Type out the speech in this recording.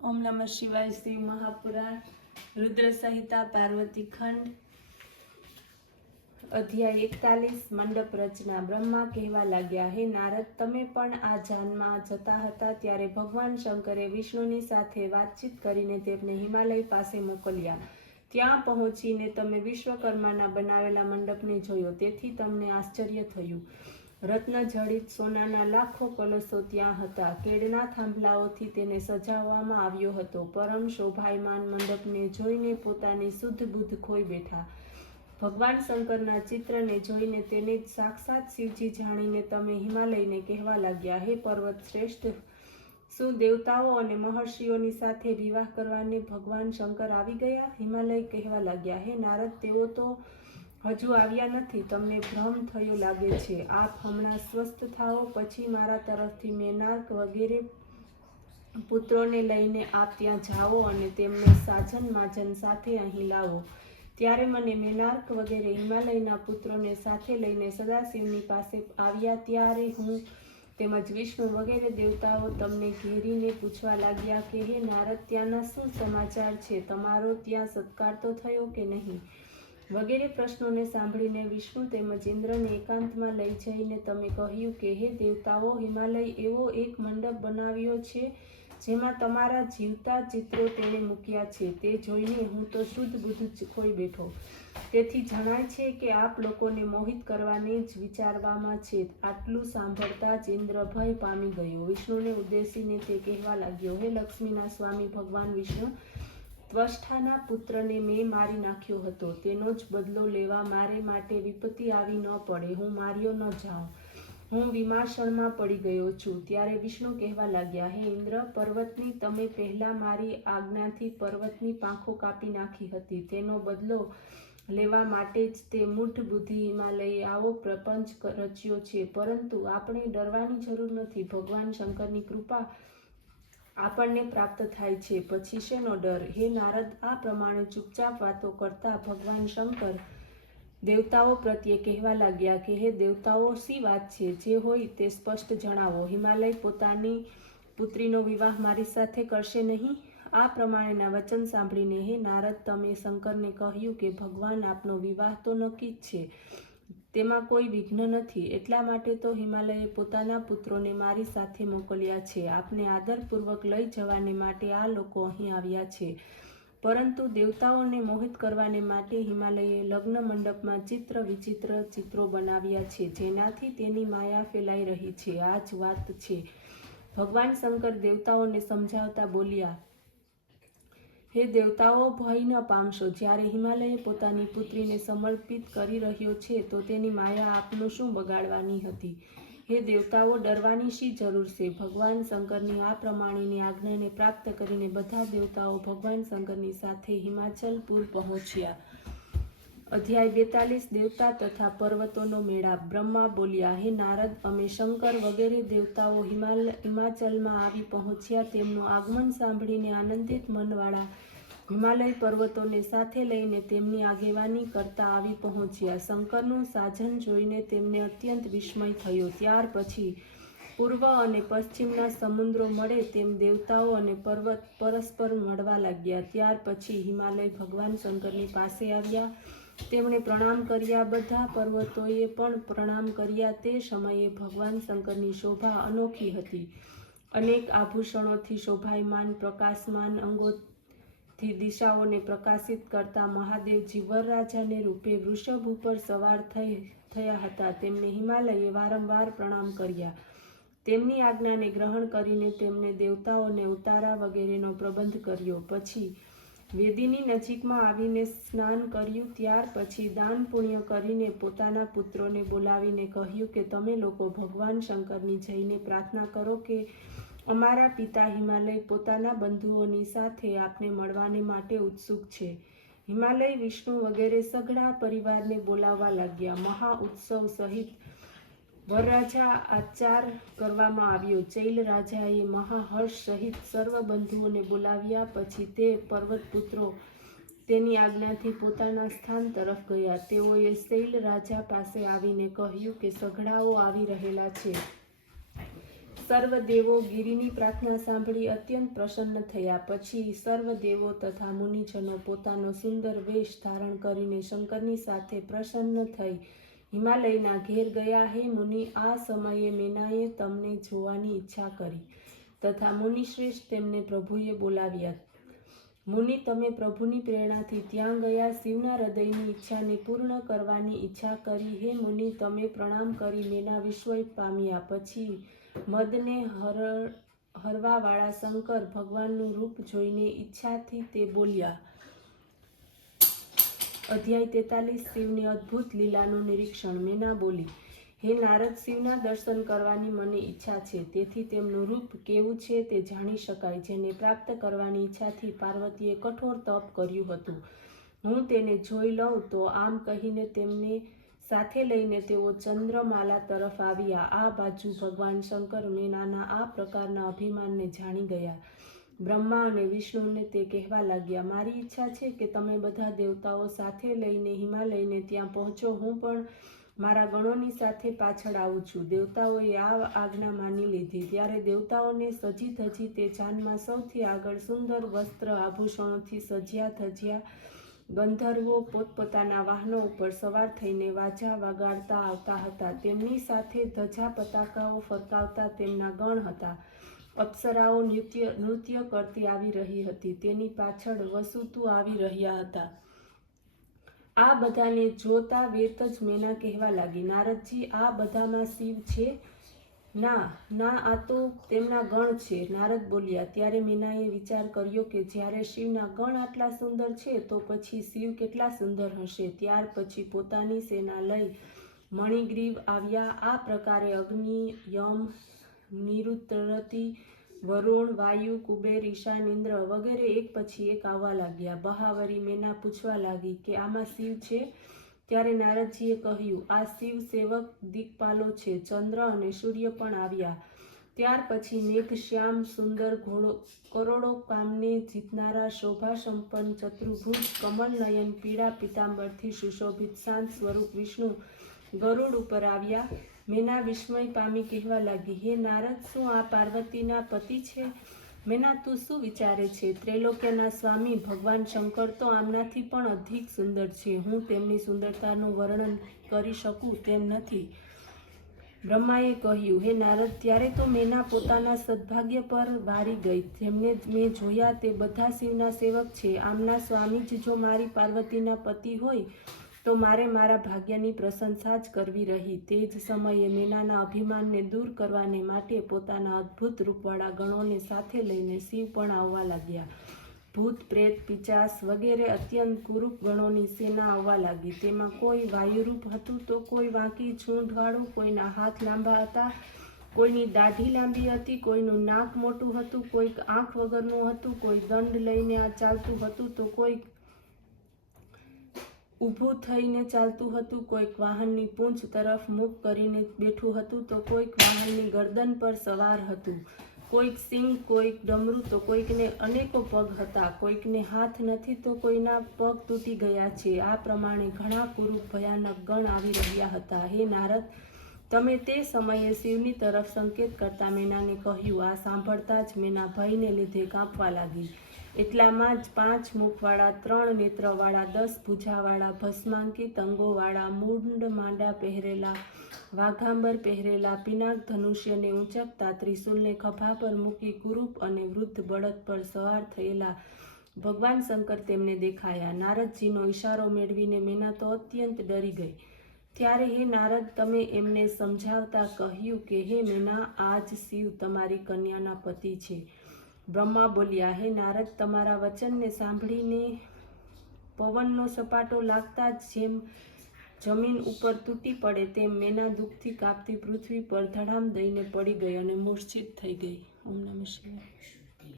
ओम नमः शिवाय। श्री महापुराण रुद्र संहिता पार्वती खंड अध्याय 41 मंडप रचना। ब्रह्मा कहवा लाग्या, हे नारद, तमे पण आ જાનમાં જતા હતા ત્યારે ભગવાન શંકરે વિષ્ણુની સાથે વાતચીત કરીને તેમને હિમાલય પાસે મોકલ્યા। ત્યાં પહોંચીને તમે વિશ્વકર્માના બનાવેલા મંડપને જોયો, તેથી તમને આશ્ચર્ય થયું। રત્નજડિત સોનાના લાખો કલશો ત્યાં હતા। કેળના થાંભલાઓથી તેને સજાવવામાં આવ્યો હતો। પરમ શોભાયમાન મંડપને જોઈને પોતાની શુદ્ધ બુદ્ધ ખોઈ બેઠા। ભગવાન શંકરના ચિત્રને જોઈને તેને સાક્ષાત શિવજી જાણીને તમે હિમાલયને કહેવા લાગ્યા, હે પર્વત શ્રેષ્ઠ, શું દેવતાઓ અને મહર્ષિઓની સાથે વિવાહ કરવાને ભગવાન શંકર આવી ગયા? હિમાલય કહેવા લાગ્યા, હે નારદ, તેઓ તો હજુ આવ્યા નથી। તમને ભ્રમ થયો લાગે છે। આપ હમણાં સ્વસ્થ થાઓ, પછી મારા તરફથી મેનાર્ક વગેરે પુત્રોને લઈને આપ ત્યાં જાઓ અને તેમને સાજન માજન સાથે અહીં લાવો। ત્યારે મને મેનાર્ક વગેરે હિમાલયના પુત્રોને સાથે લઈને સદાશિવની પાસે આવ્યા। ત્યારે હું તેમજ વિષ્ણુ વગેરે દેવતાઓ તમને ઘેરીને પૂછવા લાગ્યા કે, હે નારદ, ત્યાંના શું સમાચાર છે? તમારો ત્યાં સત્કાર તો થયો કે નહીં? વગેરે પ્રશ્નોને સાંભળીને વિષ્ણુ તેમજ ઇન્દ્રને એકાંતમાં લઈ જઈને તમે કહ્યું કે, હે દેવતાઓ, હિમાલય એવો એક મંડપ બનાવ્યો છે જેમાં તમારા જીવતા ચિત્રો તેણે મૂક્યા છે। તે જોઈને હું તો શુદ્ધ બુદ્ધ ખોઈ બેઠો। તેથી જણાય છે કે આપ લોકોને મોહિત કરવાને જ વિચારવામાં છે। આટલું સાંભળતા જ ઇન્દ્ર ભય પામી ગયો। વિષ્ણુને ઉદ્દેશીને તે કહેવા લાગ્યો, હે લક્ષ્મીના સ્વામી ભગવાન વિષ્ણુ, ત્વષ્ટાના પુત્રને મેં મારી નાખ્યો હતો। તેનો જ બદલો લેવા મારે માટે વિપત્તિ આવી ન પડે, હું માર્યો ન જાઉં। હું વિમાશણમાં પડી ગયો છું। ત્યારે વિષ્ણુ કહેવા લાગ્યા, હે ઇન્દ્ર, પર્વતની તમે પહેલા મારી આજ્ઞાથી પર્વતની પાંખો કાપી નાખી હતી। તેનો બદલો લેવા માટે જ તે મૂઢ બુદ્ધિ હિમાલયે આવો પ્રપંચ રચ્યો છે। પરંતુ આપણે ડરવાની જરૂર નથી। ભગવાન શંકરની કૃપા આપણને પ્રાપ્ત થાય છે, પછી શેનો ડર? હે નારદ, આ પ્રમાણે ચૂપચાપ વાતો કરતા ભગવાન શંકર દેવતાઓ પ્રત્યે કહેવા લાગ્યા કે, હે દેવતાઓ, શી વાત છે? જે હોય તે સ્પષ્ટ જણાવો। હિમાલય પોતાની પુત્રીનો વિવાહ મારી સાથે કરશે નહીં? આ પ્રમાણેના વચન સાંભળીને હે નારદ, તમે શંકરને કહ્યું કે ભગવાન આપનો વિવાહ તો નક્કી જ છે, તેમાં કોઈ વિઘ્ન નથી। એટલા માટે તો હિમાલયે પોતાના પુત્રોને મારી સાથે મોકલ્યા છે। આપને આદરપૂર્વક લઈ જવાને માટે આ લોકો અહીં આવ્યા છે। પરંતુ દેવતાઓને મોહિત કરવાને માટે હિમાલયે લગ્ન મંડપમાં ચિત્ર વિચિત્ર ચિત્રો બનાવ્યા છે, જેનાથી તેની માયા ફેલાઈ રહી છે। આ જ વાત છે। ભગવાન શંકર દેવતાઓને સમજાવતા બોલ્યા, હે દેવતાઓ, ભય ન પામશો। જ્યારે હિમાલય પોતાની પુત્રીને સમર્પિત કરી રહ્યો છે તો તેની માયા આપનું શું બગાડવાની હતી? હે દેવતાઓ, ડરવાની શી જરૂર છે? ભગવાન શંકરની આ પ્રમાણેની આજ્ઞાને પ્રાપ્ત કરીને બધા દેવતાઓ ભગવાન શંકરની સાથે હિમાચલપુર પહોંચ્યા। અધ્યાય 42 દેવતા તથા પર્વતોનો મેળાપ। બ્રહ્મા બોલ્યા, હે નારદ, અમે શંકર વગેરે દેવતાઓ હિમાચલમાં આવી પહોંચ્યા। તેમનું આગમન સાંભળીને આનંદિત મનવાળા હિમાલય પર્વતોને સાથે લઈને તેમની આગેવાની કરતા આવી પહોંચ્યા। શંકરનું સાજન જોઈને તેમને અત્યંત વિસ્મય થયો। ત્યાર પછી પૂર્વ અને પશ્ચિમના સમુદ્રો મળે તેમ દેવતાઓ અને પર્વત પરસ્પર મળવા લાગ્યા। ત્યાર પછી હિમાલય ભગવાન શંકરની પાસે આવ્યા। તેમણે પ્રણામ કર્યા। બધા પર્વતોએ પણ પ્રણામ કર્યા। તે સમયે ભગવાન શંકરની શોભા અનોખી હતી। અનેક આભૂષણોથી શોભાયમાન પ્રકાશમાન અંગોથી દિશાઓને પ્રકાશિત કરતા મહાદેવજી વરરાજાને રૂપે વૃષભ ઉપર સવાર થયા હતા। તેમને હિમાલયે વારંવાર પ્રણામ કર્યા। તેમની આજ્ઞાને ગ્રહણ કરીને તેમને દેવતાઓને ઉતારા વગેરેનો પ્રબંધ કર્યો। પછી વેદીની નજીકમાં આવીને સ્નાન કર્યું। ત્યાર પછી દાન પુણ્ય કરીને પોતાના પુત્રોને બોલાવીને કહ્યું કે તમે લોકો ભગવાન શંકરની જઈને પ્રાર્થના કરો કે અમારા પિતા હિમાલય પોતાના બંધુઓની સાથે આપને મળવાને માટે ઉત્સુક છે। હિમાલય વિષ્ણુ વગેરે સઘળા પરિવારને બોલાવવા લાગ્યા। મહા ઉત્સવ સહિત વરરાજા આચાર કરવામાં આવ્યો। ચૈલ રાજાએ મહાહર્ષ સહિત સર્વ બંધુઓને બોલાવ્યા। પછી તે પર્વત પુત્રો તેની આજ્ઞાથી પોતાના સ્થાન તરફ ગયા। તેઓએ શૈલ રાજા પાસે આવીને કહ્યું કે સઘળાઓ આવી રહેલા છે। સર્વદેવો ગિરિની પ્રાર્થના સાંભળી અત્યંત પ્રસન્ન થયા. પછી સર્વદેવો તથા મુનિજનો પોતાનો સુંદર વેશ ધારણ કરીને શંકરની સાથે પ્રસન્ન થઈ હિમાલયના ઘેર ગયા. હે મુનિ, આ સમયે મેનાએ તમને જોવાની ઈચ્છા કરી તથા મુનિશ્રેષ્ઠ તેમને પ્રભુએ બોલાવ્યા. મુનિ, તમે પ્રભુની પ્રેરણાથી ત્યાં ગયા. શિવના હૃદયની ઈચ્છાને પૂર્ણ કરવાની ઈચ્છા કરી. હે મુનિ, તમે પ્રણામ કરી મેના વિસ્મય પામ્યા. પછી મદને હરવાવાળા શંકર ભગવાનનું રૂપ જોઈને ઈચ્છાથી તે બોલ્યા. અધ્યાય 43. શિવની અદ્ભુત લીલાનું નિરીક્ષણ. મેના બોલી, હે નારદ, શિવના દર્શન કરવાની મને ઈચ્છા છે. તેથી તેમનું રૂપ કેવું છે તે જાણી શકાય, જેને પ્રાપ્ત કરવાની ઈચ્છાથી પાર્વતીએ કઠોર તપ કર્યું હતું. હું તેને જોઈ લઉં તો આમ કહીને તેમને સાથે લઈને તેઓ ચંદ્રમાલા તરફ આવ્યા. આ બાજુ ભગવાન શંકર મેનાના આ પ્રકારના અભિમાનને જાણી ગયા. બ્રહ્મા અને વિષ્ણુને તે કહેવા લાગ્યા, મારી ઈચ્છા છે કે તમે બધા દેવતાઓ સાથે લઈને હિમાલયને ત્યાં પહોંચો. હું પણ મારા ગણોની સાથે પાછળ આવું છું. દેવતાઓએ આ આજ્ઞા માની લીધી. ત્યારે દેવતાઓને સજી ધજી તે જાનમાં સૌથી આગળ સુંદર વસ્ત્ર આભૂષણોથી સજ્યા ધજ્યા ગંધર્વો પોતપોતાના વાહનો ઉપર સવાર થઈને વાજા વગાડતા આવતા હતા. તેમની સાથે ધજા પતાકાઓ ફરકાવતા તેમના ગણ હતા. અપ્સરાઓ નૃત્ય કરતી આવી રહી હતી. તેની પાછળ વસુતુ આવી રહ્યા હતા. આ બધાને જોતા વેત જ મેના કહેવા લાગી, નારદજી, આ બધામાં શિવ છે? ના ના, આ તો તેમના ગણ છે. નારદ બોલ્યા. ત્યારે મેનાએ વિચાર કર્યો કે જ્યારે શિવના ગણ આટલા સુંદર છે તો પછી શિવ કેટલા સુંદર હશે. ત્યાર પછી પોતાની સેના લઈ મણિગ્રીવ આવ્યા. આ પ્રકારે અગ્નિ, યમ, નિરુતરતી, વરુણ, વાયુ, કુબેર, ઈશાન, ઇન્દ્ર વગેરે એક પછી એક આવવા લાગ્યા. બહાવરી મેના પૂછવા લાગી કે આમાં શિવ છે? ત્યારે નારદજીએ કહ્યું, આ શિવ સેવક દિક્પાલો છે. ચંદ્ર અને સૂર્ય પણ આવ્યા. ત્યાર પછી મેઘશ્યામ સુંદર કરોડો કામને જીતનારા શોભા સંપન્ન ચતુર્ભુજ કમલનયન પીળા પીતાંબરથી સુશોભિત શાંત સ્વરૂપ વિષ્ણુ ગરુડ ઉપર આવ્યા. મેના વિસ્મય પામી કહેવા લાગી, હે નારદ, શું આ પાર્વતીના પતિ છે? મેના, તું શું વિચારે છે? ત્રૈલોક્યના સ્વામી ભગવાન શંકર તો આમનાથી પણ અધિક સુંદર છે. હું તેમની સુંદરતાનું વર્ણન કરી શકું તેમ નથી. બ્રહ્માએ કહ્યું, હે નારદ, ત્યારે તો મેના પોતાના સદભાગ્ય પર વારી ગઈ. જેમને મેં જોયા તે બધા શિવના સેવક છે. આમના સ્વામી જ જો મારી પાર્વતીના પતિ હોય તો મારે મારા ભાગ્યની પ્રશંસા જ કરવી રહી. તે જ સમયે મેનાના અભિમાનને દૂર કરવાને માટે પોતાના અદ્ભુત રૂપવાળા ગણોને સાથે લઈને શિવ પણ આવવા લાગ્યા. ભૂત, પ્રેત, પિચાસ વગેરે અત્યંત કુરૂપ ગણોની સેના આવવા લાગી. તેમાં કોઈ વાયુરૂપ હતું તો કોઈ વાંકી છૂંઢવાળું, કોઈના હાથ લાંબા હતા, કોઈની દાઢી લાંબી હતી, કોઈનું નાક મોટું હતું, કોઈક આંખ વગરનું હતું, કોઈ દંડ લઈને ચાલતું હતું તો કોઈક ઊભું થઈને ચાલતું હતું, કોઈક વાહનની પૂંછ તરફ મુખ કરીને બેઠું હતું તો કોઈક વાહનની ગરદન પર સવાર હતું, કોઈક સિંહ, કોઈક ડમરું તો કોઈકને અનેકો પગ હતા, કોઈકને હાથ નથી તો કોઈના પગ તૂટી ગયા છે. આ પ્રમાણે ઘણા કુરૂપ ભયાનક ગણ આવી રહ્યા હતા. હે નારદ, તમે તે સમયે શિવની તરફ સંકેત કરતા મેનાને કહ્યું. આ સાંભળતા જ મેના ભયને લીધે કાંપવા લાગી. એટલામાં જ 5 મુખવાળા, 3 નેત્રવાળા, 10 ભુજાવાળા, ભસ્માંકિત અંગોવાળા, મૂંડ માંડા પહેરેલા, વાઘાંબર પહેરેલા, પિનાક ધનુષ્યને ઊંચકતા, ત્રિશૂલને ખભા પર મૂકી કુરૂપ અને વૃદ્ધ બળદ પર સવાર થયેલા ભગવાન શંકર તેમને દેખાયા. નારદજીનો ઈશારો મેળવીને મેના તો અત્યંત ડરી ગઈ. ત્યારે હે નારદ, તમે એમને સમજાવતા કહ્યું કે હે મેના, આજ શિવ તમારી કન્યાના પતિ છે. બ્રહ્મા બોલ્યા, હે નારદ, તમારા વચનને સાંભળીને પવનનો સપાટો લાગતા જ જેમ જમીન ઉપર તૂટી પડે તેમ મેના દુઃખથી કાપતી પૃથ્વી પર ધડામ દઈને પડી ગઈ અને મૂર્છિત થઈ ગઈ. ઓમ નમઃ શિવાય.